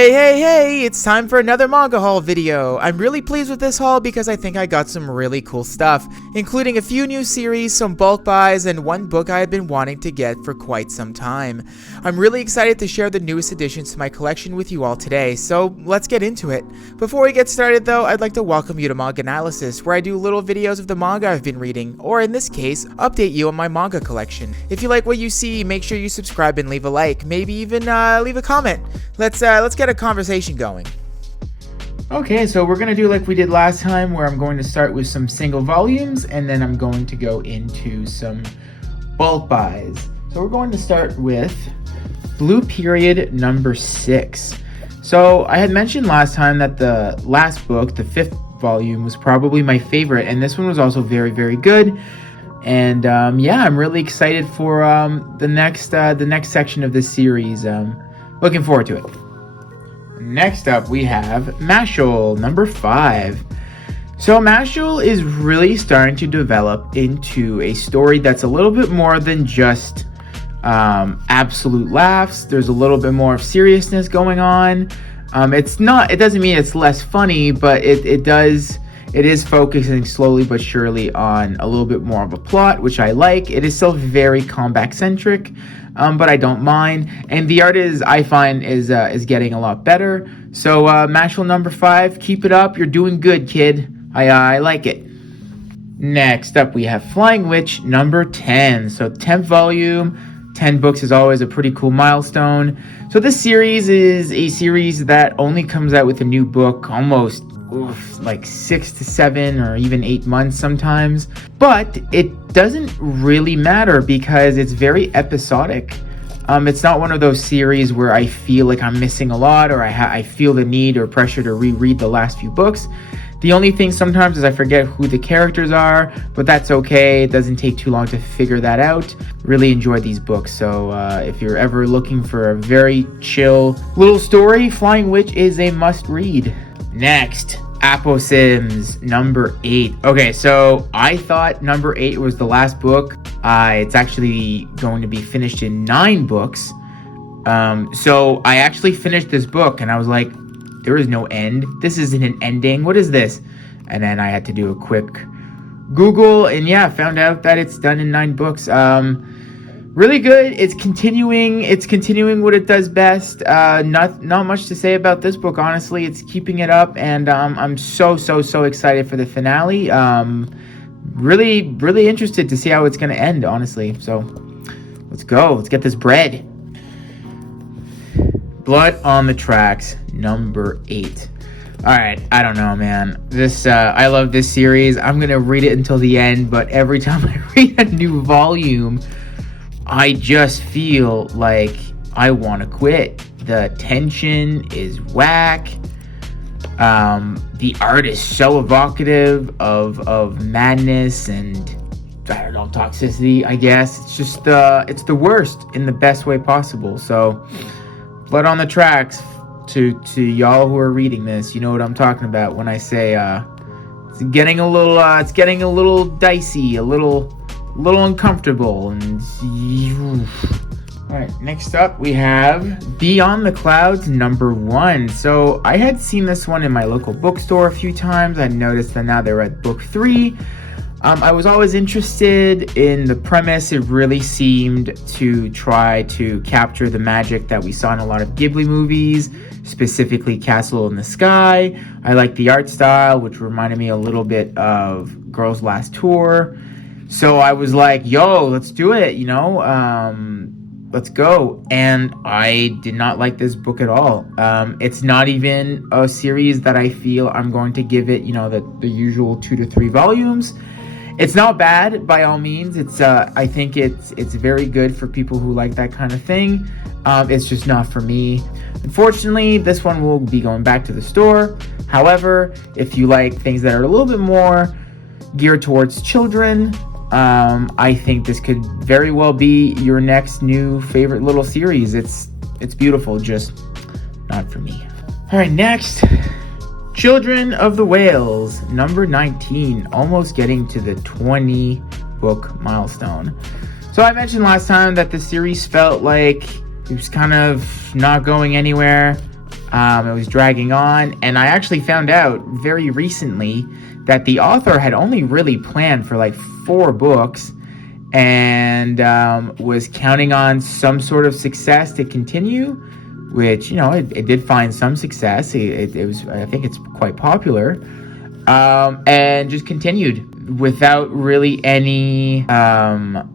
Hey, it's time for another manga haul video. I'm really pleased with this haul because I think I got some really cool stuff, including a few new series, some bulk buys, and one book I have been wanting to get for quite some time. I'm really excited to share the newest additions to my collection with you all today, so let's get into it. Before we get started though, I'd like to welcome you to MangAnalysis, where I do little videos of the manga I've been reading, or in this case, update you on my manga collection. If you like what you see, make sure you subscribe and leave a like, maybe even leave a comment. Let's get a conversation going. Okay, so we're gonna do like we did last time, where I'm going to start with some single volumes and then I'm going to go into some bulk buys. So we're going to start with Blue Period number 6. So I had mentioned last time that the last book, the 5th volume, was probably my favorite, and this one was also very, very good. And yeah, I'm really excited for the next section of this series. Looking forward to it. Next up, we have Mashle number 5. So Mashle is really starting to develop into a story that's a little bit more than just absolute laughs. There's a little bit more of seriousness going on. It doesn't mean it's less funny, but it is focusing slowly but surely on a little bit more of a plot, which I like. It is still very combat centric, but I don't mind. And the art I find is getting a lot better. So Mashle number 5, keep it up. You're doing good, kid. I like it. Next up, we have Flying Witch number 10. So 10th volume, 10 books is always a pretty cool milestone. So this series is a series that only comes out with a new book almost like 6 to 7 or even 8 months sometimes, but it doesn't really matter because it's very episodic. It's not one of those series where I feel like I'm missing a lot, or I feel the need or pressure to reread the last few books. The only thing sometimes is I forget who the characters are, but that's okay. It doesn't take too long to figure that out. Really enjoy these books. So if you're ever looking for a very chill little story, Flying Witch is a must read. Next, Aposims number 8. Okay, so I thought number 8 was the last book. It's actually going to be finished in 9 books. So I actually finished this book and I was like, there is no end. This isn't an ending. What is this? And then I had to do a quick Google, and yeah, found out that it's done in 9 books. Really good. It's continuing what it does best. Not much to say about this book, honestly. It's keeping it up, and I'm so excited for the finale. Really interested to see how it's going to end, honestly. So let's go. Let's get this bread. Blood on the Tracks number 8. All right, I don't know, man. I love this series. I'm going to read it until the end, but every time I read a new volume, I just feel like I want to quit. The tension is whack. The art is so evocative of madness and, I don't know, toxicity, I guess. It's just, it's the worst in the best way possible. So, Blood on the Tracks, to y'all who are reading this, you know what I'm talking about when I say, it's getting a little dicey, a little uncomfortable, and all right, next up we have Beyond the Clouds number 1. So I had seen this one in my local bookstore a few times. I noticed that now they're at book 3. I was always interested in the premise. It really seemed to try to capture the magic that we saw in a lot of Ghibli movies, specifically Castle in the Sky. I like the art style, which reminded me a little bit of Girls Last Tour. So I was like, yo, let's do it, let's go. And I did not like this book at all. It's not even a series that I feel I'm going to give it, the usual 2 to 3 volumes. It's not bad by all means. I think it's very good for people who like that kind of thing. It's just not for me. Unfortunately, this one will be going back to the store. However, if you like things that are a little bit more geared towards children, I think this could very well be your next new favorite little series. It's beautiful, just not for me. All right, next, Children of the Whales number 19, almost getting to the 20 book milestone. So I mentioned last time that the series felt like it was kind of not going anywhere. It was dragging on, and I actually found out very recently that the author had only really planned for like 4 books, and was counting on some sort of success to continue, which, you know, it did find some success. It was, I think it's quite popular, and just continued without really any,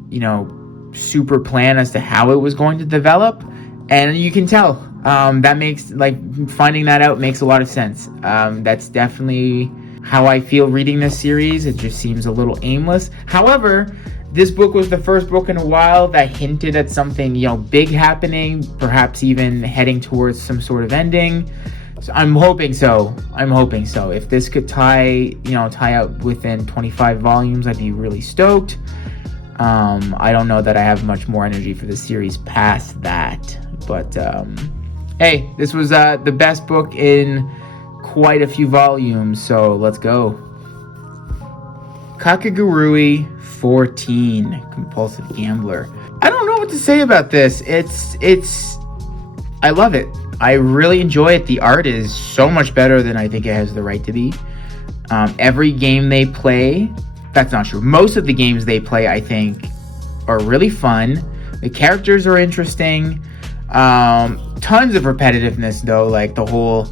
you know, super plan as to how it was going to develop. And you can tell, that makes, like, finding that out makes a lot of sense. That's definitely how I feel reading this series. It just seems a little aimless. However, this book was the first book in a while that hinted at something, you know, big happening, perhaps even heading towards some sort of ending. So I'm hoping so. If this could tie out within 25 volumes, I'd be really stoked. I don't know that I have much more energy for the series past that. But, hey, this was the best book in quite a few volumes, so let's go. Kakugurui 14, Compulsive Gambler. I don't know what to say about this. I love it. I really enjoy it. The art is so much better than I think it has the right to be. Every game they play, that's not true. Most of the games they play, I think, are really fun. The characters are interesting. Tons of repetitiveness, though, like the whole,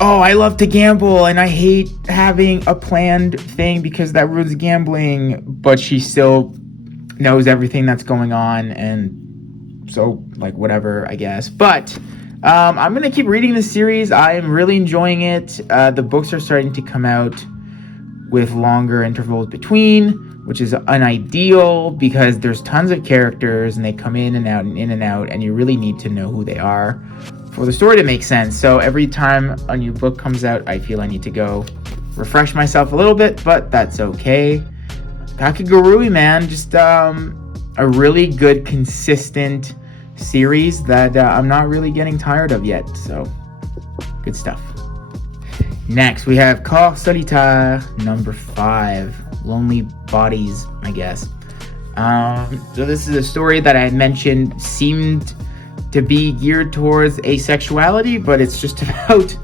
oh, I love to gamble and I hate having a planned thing because that ruins gambling, but she still knows everything that's going on, and so, like, whatever, I guess. But I'm gonna keep reading this series. I am really enjoying it. The books are starting to come out with longer intervals between, which is unideal because there's tons of characters and they come in and out and in and out, and you really need to know who they are for the story to make sense. So every time a new book comes out, I feel I need to go refresh myself a little bit, but that's okay. Kakugurui, man, just a really good, consistent series that I'm not really getting tired of yet. So good stuff. Next, we have Corps Solitaire number 5, Lonely Bodies, I guess. So this is a story that I had mentioned seemed to be geared towards asexuality, but it's just about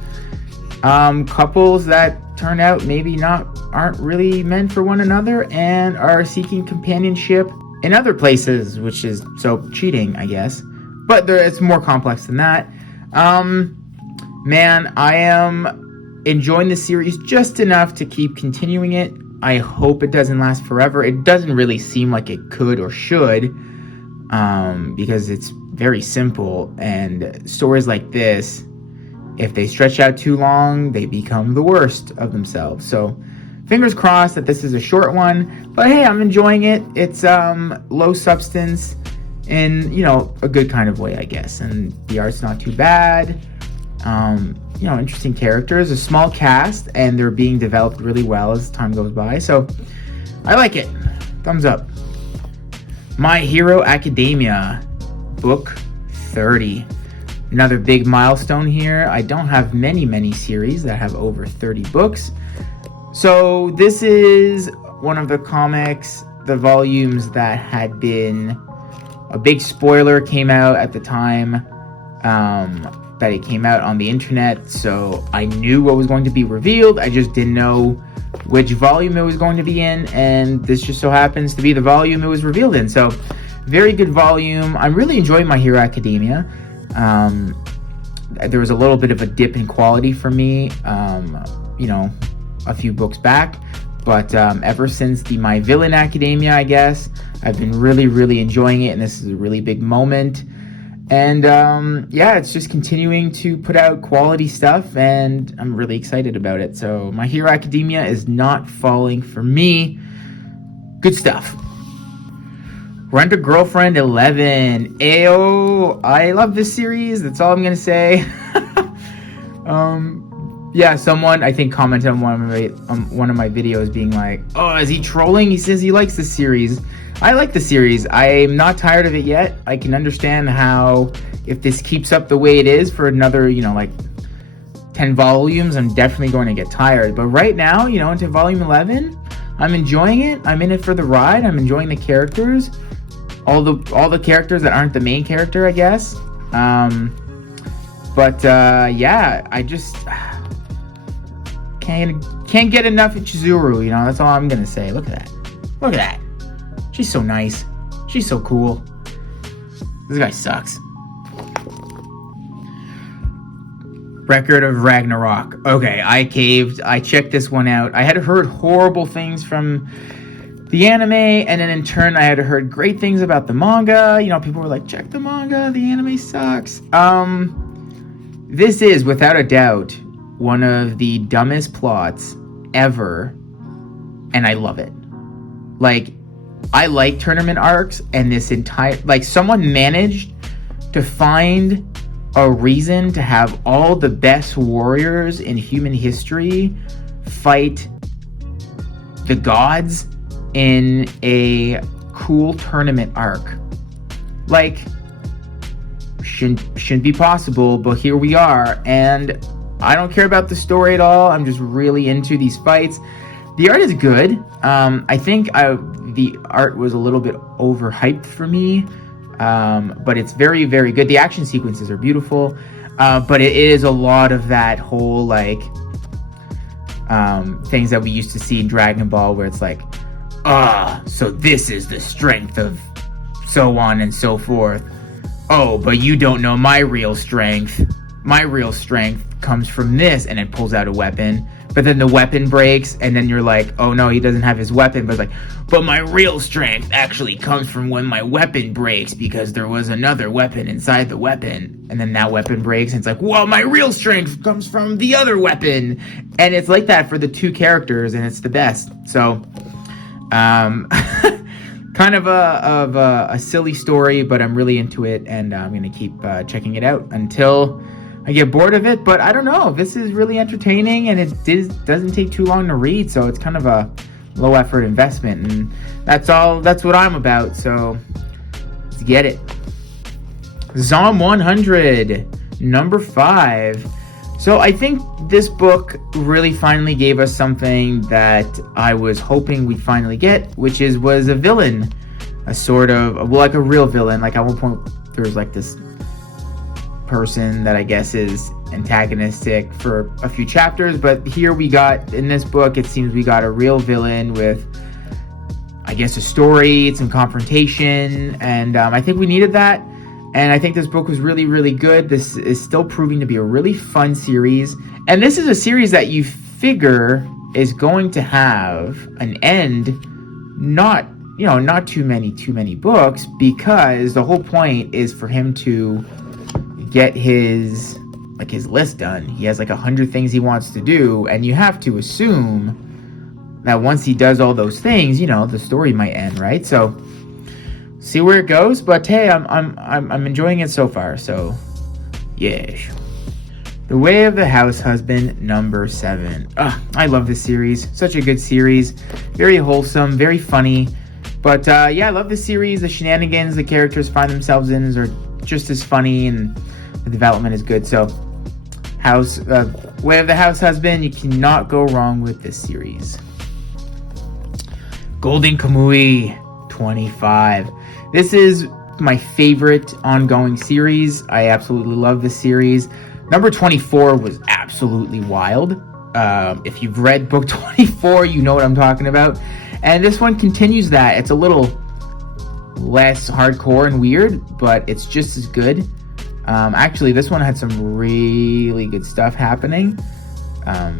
couples that turn out maybe aren't really meant for one another and are seeking companionship in other places, which is so cheating, I guess. But it's more complex than that. Man, I am enjoying the series just enough to keep continuing it. I hope it doesn't last forever. It doesn't really seem like it could or should, because it's very simple, and stories like this, if they stretch out too long, they become the worst of themselves. So fingers crossed that this is a short one, but hey, I'm enjoying it. It's low substance in, you know, a good kind of way, I guess, and the art's not too bad. You know, interesting characters, a small cast, and they're being developed really well as time goes by, so I like it. Thumbs up. My Hero Academia, book 30. Another big milestone here. I don't have many series that have over 30 books. So this is one of the comics, the volumes that had been a big spoiler, came out at the time that it came out on the internet. So I knew what was going to be revealed. I just didn't know which volume it was going to be in, and this just so happens to be the volume it was revealed in. So very good volume. I'm really enjoying My Hero Academia. There was a little bit of a dip in quality for me, you know, a few books back. But ever since the My Villain Academia, I guess, I've been really enjoying it, and this is a really big moment. And yeah, it's just continuing to put out quality stuff, and I'm really excited about it. So My Hero Academia is not falling for me. Good stuff. Rent a Girlfriend 11. Ayo, I love this series. That's all I'm gonna say. Yeah, someone I think commented on one of my videos being like, "Oh, is he trolling? He says he likes the series." I like the series. I'm not tired of it yet. I can understand how, if this keeps up the way it is for another, you know, like 10 volumes, I'm definitely going to get tired. But right now, you know, into volume 11, I'm enjoying it. I'm in it for the ride. I'm enjoying the characters. All the characters that aren't the main character, I guess. But yeah, I just can't get enough of Chizuru, you know, that's all I'm gonna say. Look at that. Look at that. She's so nice. She's so cool. This guy sucks. Record of Ragnarok. Okay, I caved. I checked this one out. I had heard horrible things from the anime, and then in turn I had heard great things about the manga. You know, people were like, check the manga, the anime sucks. This is, without a doubt, one of the dumbest plots ever, and I love it. Like, I like tournament arcs, and this entire, like, someone managed to find a reason to have all the best warriors in human history fight the gods in a cool tournament arc. Like, shouldn't be possible, but here we are, and I don't care about the story at all. I'm just really into these fights. The art is good. I think the art was a little bit overhyped for me, but it's very, very good. The action sequences are beautiful, but it is a lot of that whole, like, things that we used to see in Dragon Ball, where it's like, so this is the strength of so on and so forth. Oh, but you don't know my real strength. My real strength comes from this, and it pulls out a weapon. But then the weapon breaks, and then you're like, oh no, he doesn't have his weapon. But it's like, but my real strength actually comes from when my weapon breaks, because there was another weapon inside the weapon. And then that weapon breaks, and it's like, well, my real strength comes from the other weapon. And it's like that for the two characters, and it's the best. So, kind of a silly story, but I'm really into it, and I'm going to keep checking it out until I get bored of it. But I don't know, this is really entertaining, and it doesn't take too long to read, so it's kind of a low effort investment, and that's what I'm about. So let's get it. Zom 100, number 5. So I think this book really finally gave us something that I was hoping we'd finally get, which was a villain, a sort of, well, like a real villain. Like, at one point there's like this person that I guess is antagonistic for a few chapters, but here we got, in this book, it seems we got a real villain with, I guess, a story, some confrontation, and I think we needed that. And I think this book was really, really good. This is still proving to be a really fun series. And this is a series that you figure is going to have an end, not too many books, because the whole point is for him to get his list done. He has like 100 things he wants to do, and you have to assume that once he does all those things, the story might end, right? So see where it goes, but hey, I'm enjoying it so far. So yeah. The Way of the House Husband, number 7. I love this series. Such a good series. Very wholesome, very funny. But yeah, I love this series. The shenanigans the characters find themselves in are just as funny, and the development is good. So Way of the House Husband, you cannot go wrong with this series. Golden Kamui, 25. This is my favorite ongoing series. I absolutely love this series. Number 24 was absolutely wild. If you've read book 24, you know what I'm talking about. And this one continues that. It's a little less hardcore and weird, but it's just as good. Actually, this one had some really good stuff happening.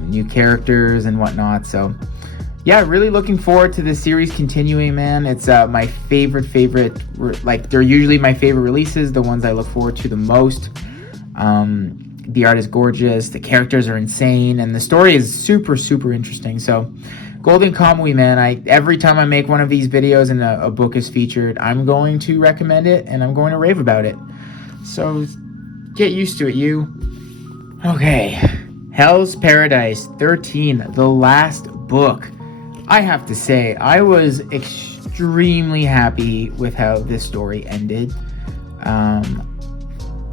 New characters and whatnot. So yeah, really looking forward to this series continuing, man. It's my favorite, like, they're usually my favorite releases, the ones I look forward to the most. The art is gorgeous, the characters are insane, and the story is super, super interesting. So Golden Kamui, man, every time I make one of these videos and a book is featured, I'm going to recommend it, and I'm going to rave about it. So get used to it, you. Okay, Hell's Paradise 13, the last book. I have to say, I was extremely happy with how this story ended.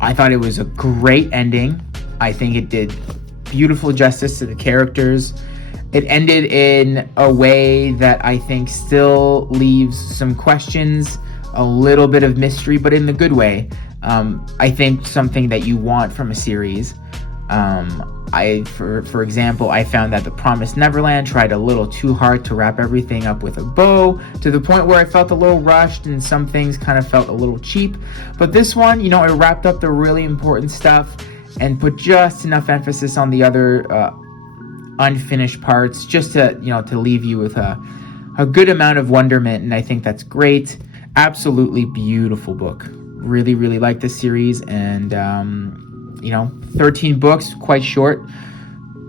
I thought it was a great ending. I think it did beautiful justice to the characters. It ended in a way that I think still leaves some questions, a little bit of mystery, but in the good way. I think something that you want from a series. For example, I found that The Promised Neverland tried a little too hard to wrap everything up with a bow, to the point where I felt a little rushed and some things kind of felt a little cheap. But this one, it wrapped up the really important stuff and put just enough emphasis on the other unfinished parts, just to leave you with a good amount of wonderment. And I think that's great. Absolutely beautiful book. Really, really like this series. And 13 books, quite short.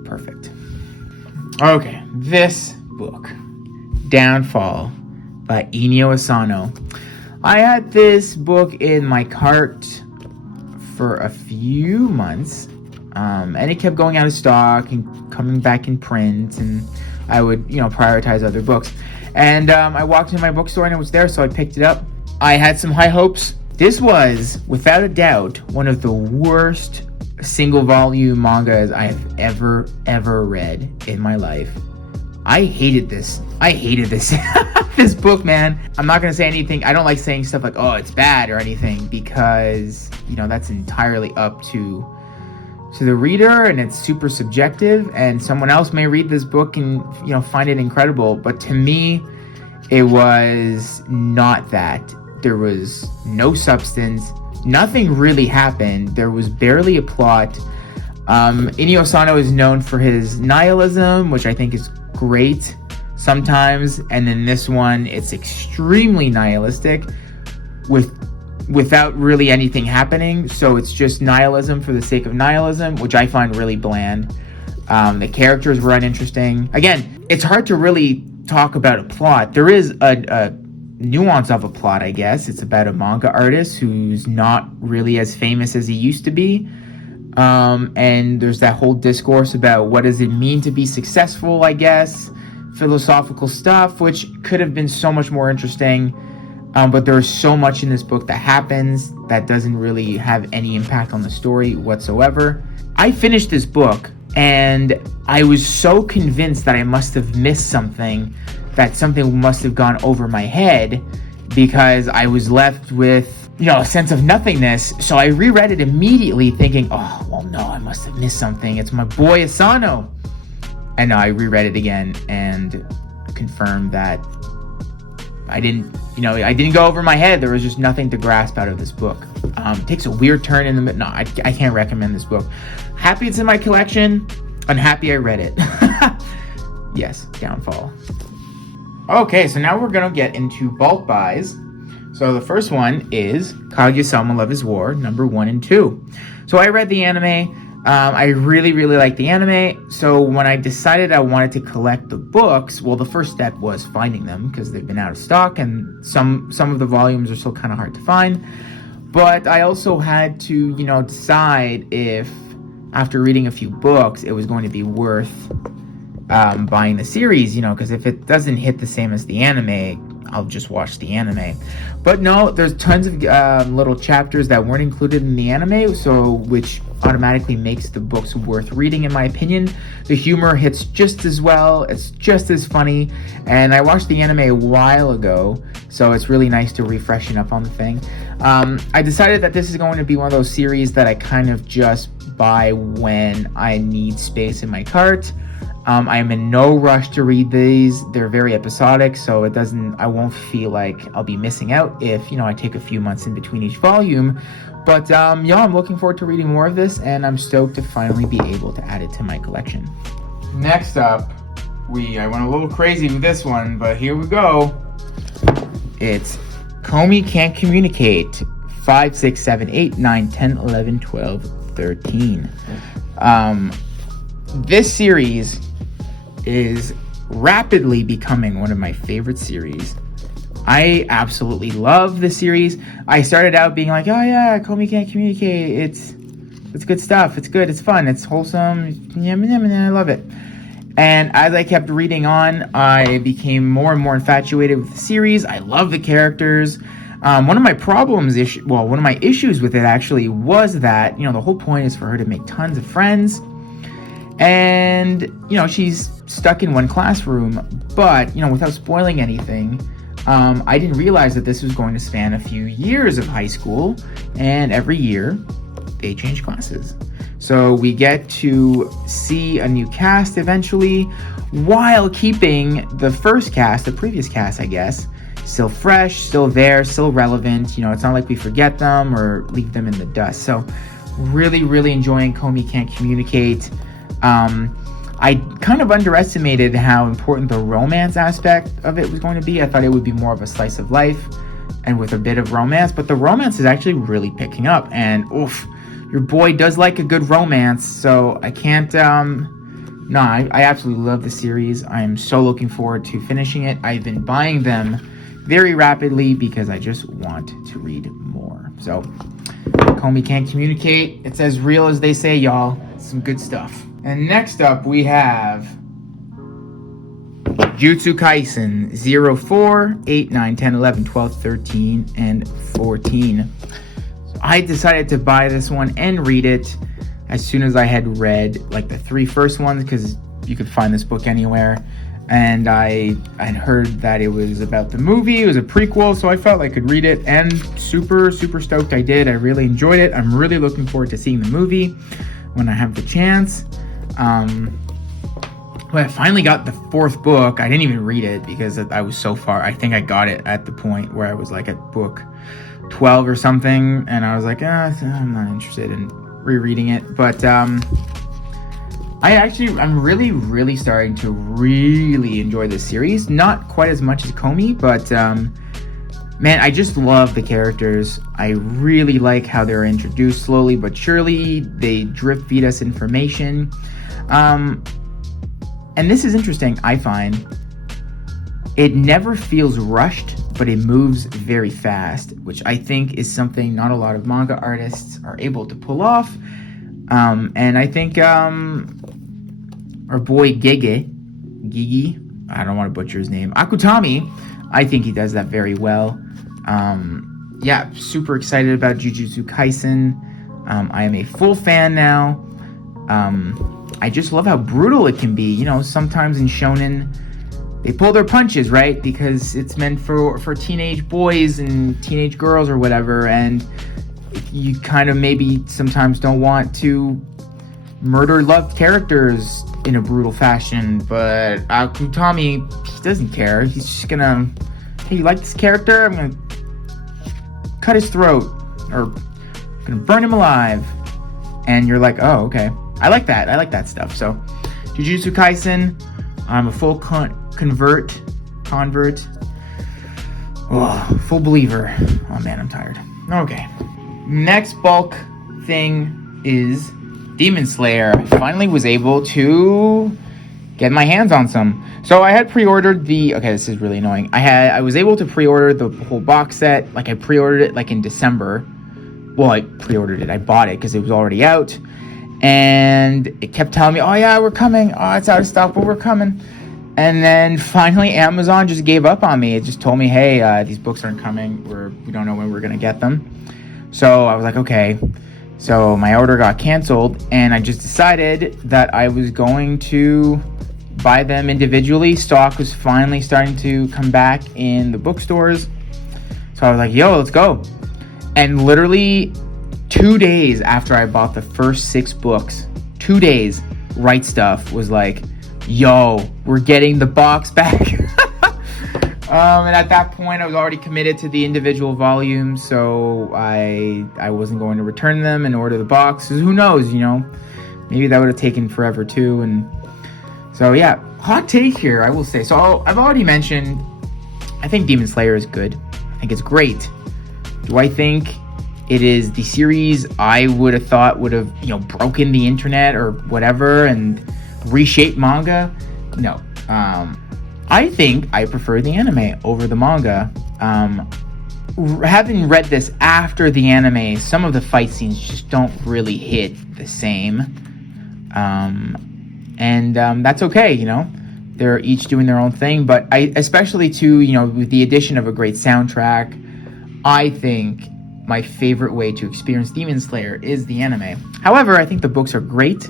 Perfect. Okay, this book, Downfall by Inio Asano. I had this book in my cart for a few months, and it kept going out of stock and coming back in print, and I would, prioritize other books. And I walked into my bookstore and it was there, so I picked it up. I had some high hopes. This was, without a doubt, one of the worst single volume mangas I have ever read in my life. I hated this this book, man. I'm not gonna say anything. I don't like saying stuff like, oh, it's bad or anything, because that's entirely up to the reader, and it's super subjective, and someone else may read this book and find it incredible. But to me, it was not that. There was no substance. Nothing really happened. There was barely a plot. Inio Asano is known for his nihilism, which I think is great sometimes. And in this one, it's extremely nihilistic without really anything happening. So it's just nihilism for the sake of nihilism, which I find really bland. The characters were uninteresting. Again, it's hard to really talk about a plot. There is a nuance of a plot, I guess. It's about a manga artist who's not really as famous as he used to be. And there's that whole discourse about what does it mean to be successful, I guess. Philosophical stuff, which could have been so much more interesting. But there's so much in this book that happens that doesn't really have any impact on the story whatsoever. I finished this book and I was so convinced that I must have missed something, that something must have gone over my head, because I was left with, a sense of nothingness. So I reread it immediately thinking, oh, well, no, I must have missed something. It's my boy Asano. And I reread it again and confirmed that I didn't go over my head. There was just nothing to grasp out of this book. It takes a weird turn in the middle. No, I can't recommend this book. Happy it's in my collection. Unhappy I read it. Yes, Downfall. Okay, so now we're going to get into bulk buys. So the first one is Kaguya-sama Love is War, number 1 and 2. So I read the anime. I really, really liked the anime. So when I decided I wanted to collect the books, well, the first step was finding them, because they've been out of stock, and some of the volumes are still kind of hard to find. But I also had to, decide if, after reading a few books, it was going to be worth buying the series, because if it doesn't hit the same as the anime, I'll just watch the anime. But no, there's tons of little chapters that weren't included in the anime, which automatically makes the books worth reading, in my opinion. The humor hits just as well, it's just as funny, and I watched the anime a while ago, so it's really nice to refreshen up on the thing. I decided that this is going to be one of those series that I kind of just buy when I need space in my cart. I am in no rush to read these. They're very episodic, so I won't feel like I'll be missing out if, I take a few months in between each volume. But, I'm looking forward to reading more of this, and I'm stoked to finally be able to add it to my collection. Next up, I went a little crazy with this one, but here we go. It's Comey Can't Communicate, 5, 6, 7, 8, 9, 10, 11, 12, 13. This series is rapidly becoming one of my favorite series. I absolutely love this series. I started out being like, oh yeah, Comey Can't Communicate. It's good stuff. It's good. It's fun. It's wholesome. I love it. And as I kept reading on, I became more and more infatuated with the series. I love the characters. One of my issues with it actually was that, the whole point is for her to make tons of friends. And, she's stuck in one classroom, but, without spoiling anything, I didn't realize that this was going to span a few years of high school, and every year they change classes. So we get to see a new cast eventually, while keeping the first cast, the previous cast, I guess, still fresh, still there, still relevant. It's not like we forget them or leave them in the dust. So really, really enjoying Comey Can't Communicate. I kind of underestimated how important the romance aspect of it was going to be. I thought it would be more of a slice of life and with a bit of romance, but the romance is actually really picking up, and oof, your boy does like a good romance, so I can't, I absolutely love the series. I'm so looking forward to finishing it. I've been buying them very rapidly because I just want to read more. So, Comey Can't Communicate. It's as real as they say, y'all. Some good stuff. And next up, we have Jujutsu Kaisen 0, 4, 8, 9, 10, 11, 12, 13, and 14. So I decided to buy this one and read it as soon as I had read like the 3 first ones, because you could find this book anywhere. And I'd heard that it was about the movie. It was a prequel, so I felt I could read it, and super, super stoked I did. I really enjoyed it. I'm really looking forward to seeing the movie when I have the chance. When I finally got the 4th book, I didn't even read it because I was so far. I think I got it at the point where I was like at book 12 or something, and I was like, I'm not interested in rereading it. But I'm really, really starting to really enjoy this series. Not quite as much as Comey, but man, I just love the characters. I really like how they're introduced slowly but surely. They drip feed us information. And this is interesting, I find. It never feels rushed, but it moves very fast, which I think is something not a lot of manga artists are able to pull off. And I think our boy Gigi, I don't want to butcher his name, Akutami, I think he does that very well. Yeah, super excited about Jujutsu Kaisen. I am a full fan now. I just love how brutal it can be. Sometimes in shonen, they pull their punches, right? Because it's meant for teenage boys and teenage girls or whatever, and you kind of maybe sometimes don't want to murder loved characters in a brutal fashion, but Akutami, he doesn't care. He's just gonna, hey, you like this character? I'm gonna cut his throat, or I'm gonna burn him alive. And you're like, oh, okay. I like that stuff. So, Jujutsu Kaisen, I'm a full convert. Oh, full believer. Oh man, I'm tired. Okay. Next bulk thing is Demon Slayer. I finally was able to get my hands on some. So I had pre-ordered this is really annoying. I was able to pre-order the whole box set. Like I pre-ordered it like in December. Well, I pre-ordered it. I bought it because it was already out. And it kept telling me, oh yeah, we're coming. Oh, it's out of stock, but we're coming. And then finally Amazon just gave up on me. It just told me, hey, these books aren't coming. We don't know when we're going to get them. So I was like, okay. So my order got canceled, and I just decided that I was going to buy them individually. Stock was finally starting to come back in the bookstores. So I was like, yo, let's go. And literally 2 days after I bought the first 6 books, 2 days, Right Stuff was like, yo, we're getting the box back. And at that point, I was already committed to the individual volumes, so I wasn't going to return them and order the box. Who knows, maybe that would have taken forever too. And so yeah, hot take here, I will say. So I've already mentioned, I think Demon Slayer is good. I think it's great. Do I think it is the series I would have thought would have, broken the internet or whatever and reshaped manga? No. I think I prefer the anime over the manga. Having read this after the anime, some of the fight scenes just don't really hit the same. And that's okay, They're each doing their own thing. But especially too, with the addition of a great soundtrack, I think my favorite way to experience Demon Slayer is the anime. However, I think the books are great,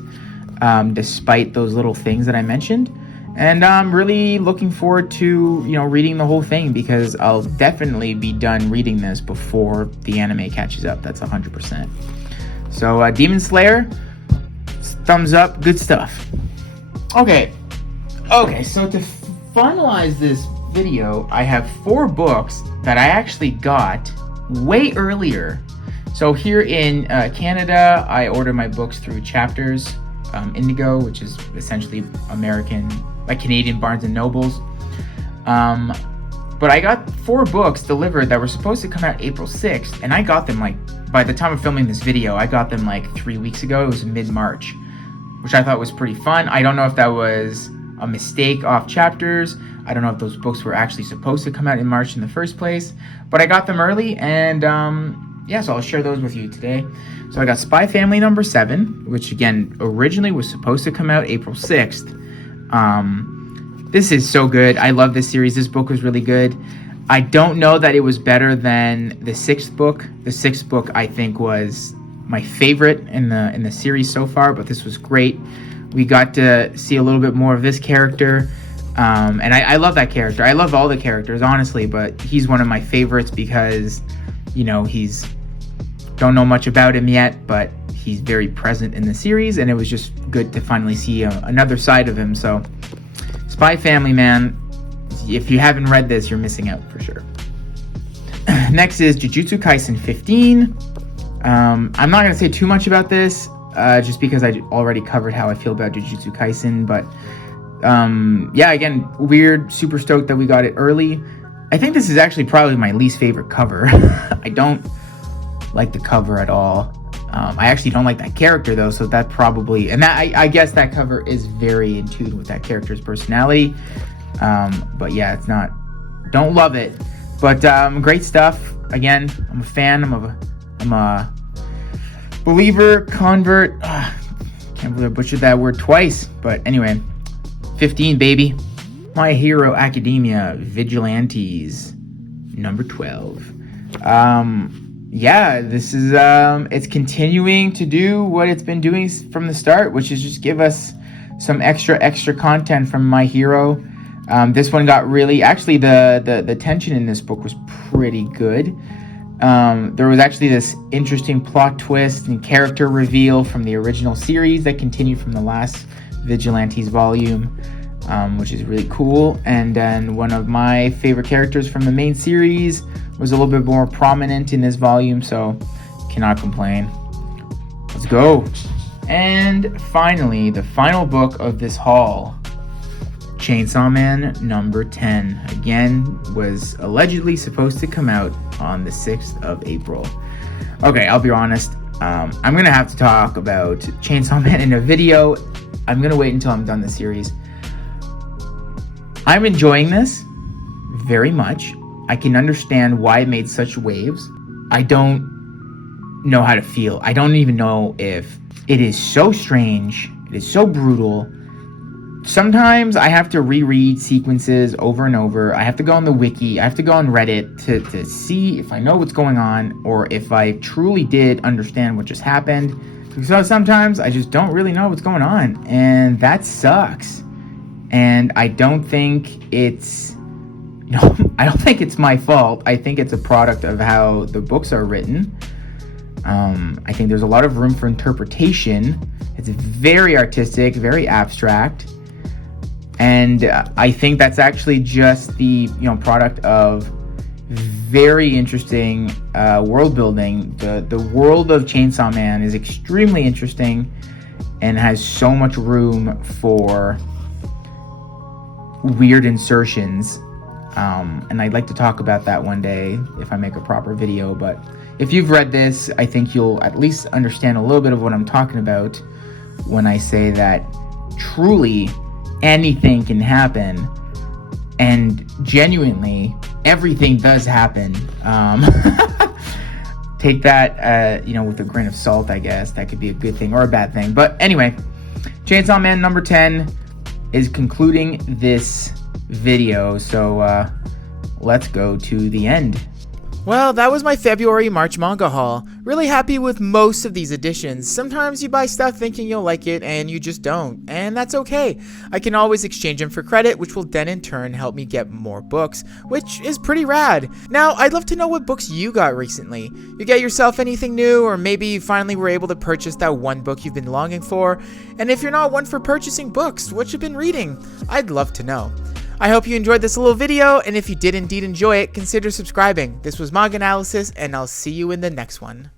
despite those little things that I mentioned. And I'm really looking forward to, reading the whole thing, because I'll definitely be done reading this before the anime catches up. That's 100%. So, Demon Slayer, thumbs up, good stuff. Okay, so to finalize this video, I have 4 books that I actually got way earlier. So here in Canada, I order my books through Chapters, Indigo, which is essentially Canadian Barnes and Nobles. But I got 4 books delivered that were supposed to come out April 6th, and I got them by the time of filming this video, I got them 3 weeks ago. It was mid-March, which I thought was pretty fun. I don't know if that was a mistake off Chapters. I don't know if those books were actually supposed to come out in March in the first place, but I got them early, and so I'll share those with you today. So I got Spy Family number 7, which again originally was supposed to come out April 6th. This is so good. I love this series. This book was really good. I don't know that it was better than the 6th book. The 6th book I think was my favorite in the series so far, but this was great. We got to see a little bit more of this character. And I love that character. I love all the characters, honestly, but he's one of my favorites because, don't know much about him yet, but he's very present in the series, and it was just good to finally see another side of him. So, Spy Family, man, if you haven't read this, you're missing out for sure. Next is Jujutsu Kaisen 15. I'm not going to say too much about this, just because I already covered how I feel about Jujutsu Kaisen, but again, weird, super stoked that we got it early. I think this is actually probably my least favorite cover. I don't like the cover at all. I actually don't like that character though, so that probably, and that I guess that cover is very in tune with that character's personality. But yeah, it's not, don't love it, but great stuff. Again, I'm a fan. I'm a believer, convert. Can't believe I butchered that word twice, but anyway. 15, baby. My Hero Academia Vigilantes number 12. This is it's continuing to do what it's been doing from the start, which is just give us some extra content from My Hero. This one got really, actually the tension in this book was pretty good. There was actually this interesting plot twist and character reveal from the original series that continued from the last Vigilantes volume, which is really cool. And then one of my favorite characters from the main series was a little bit more prominent in this volume, so cannot complain. Let's go. And finally, the final book of this haul, Chainsaw Man number 10, again was allegedly supposed to come out on the 6th of April. Okay, I'll be honest, I'm gonna have to talk about Chainsaw Man in a video. I'm gonna wait until I'm done the series. I'm enjoying this very much. I can understand why it made such waves. I don't know how to feel. I don't even know if it is so strange, it is so brutal. Sometimes I have to reread sequences over and over. I have to go on the wiki, I have to go on Reddit to see if I know what's going on or if I truly did understand what just happened. Because sometimes I just don't really know what's going on, and that sucks. And I don't think it's, I don't think it's my fault. I think it's a product of how the books are written. I think there's a lot of room for interpretation. It's very artistic, very abstract. And I think that's actually just the product of very interesting world building. The world of Chainsaw Man is extremely interesting and has so much room for weird insertions. And I'd like to talk about that one day if I make a proper video. But if you've read this, I think you'll at least understand a little bit of what I'm talking about when I say that truly anything can happen, and genuinely everything does happen. Take that with a grain of salt, I guess. That could be a good thing or a bad thing. But anyway, Chainsaw Man number 10 is concluding this video, so let's go to the end. Well, that was my February-March manga haul. Really happy with most of these editions. Sometimes you buy stuff thinking you'll like it and you just don't, and that's okay. I can always exchange them for credit, which will then in turn help me get more books, which is pretty rad. Now, I'd love to know what books you got recently. You get yourself anything new, or maybe you finally were able to purchase that one book you've been longing for, and if you're not one for purchasing books, what you've been reading? I'd love to know. I hope you enjoyed this little video, and if you did indeed enjoy it, consider subscribing. This was MangAnalysis, and I'll see you in the next one.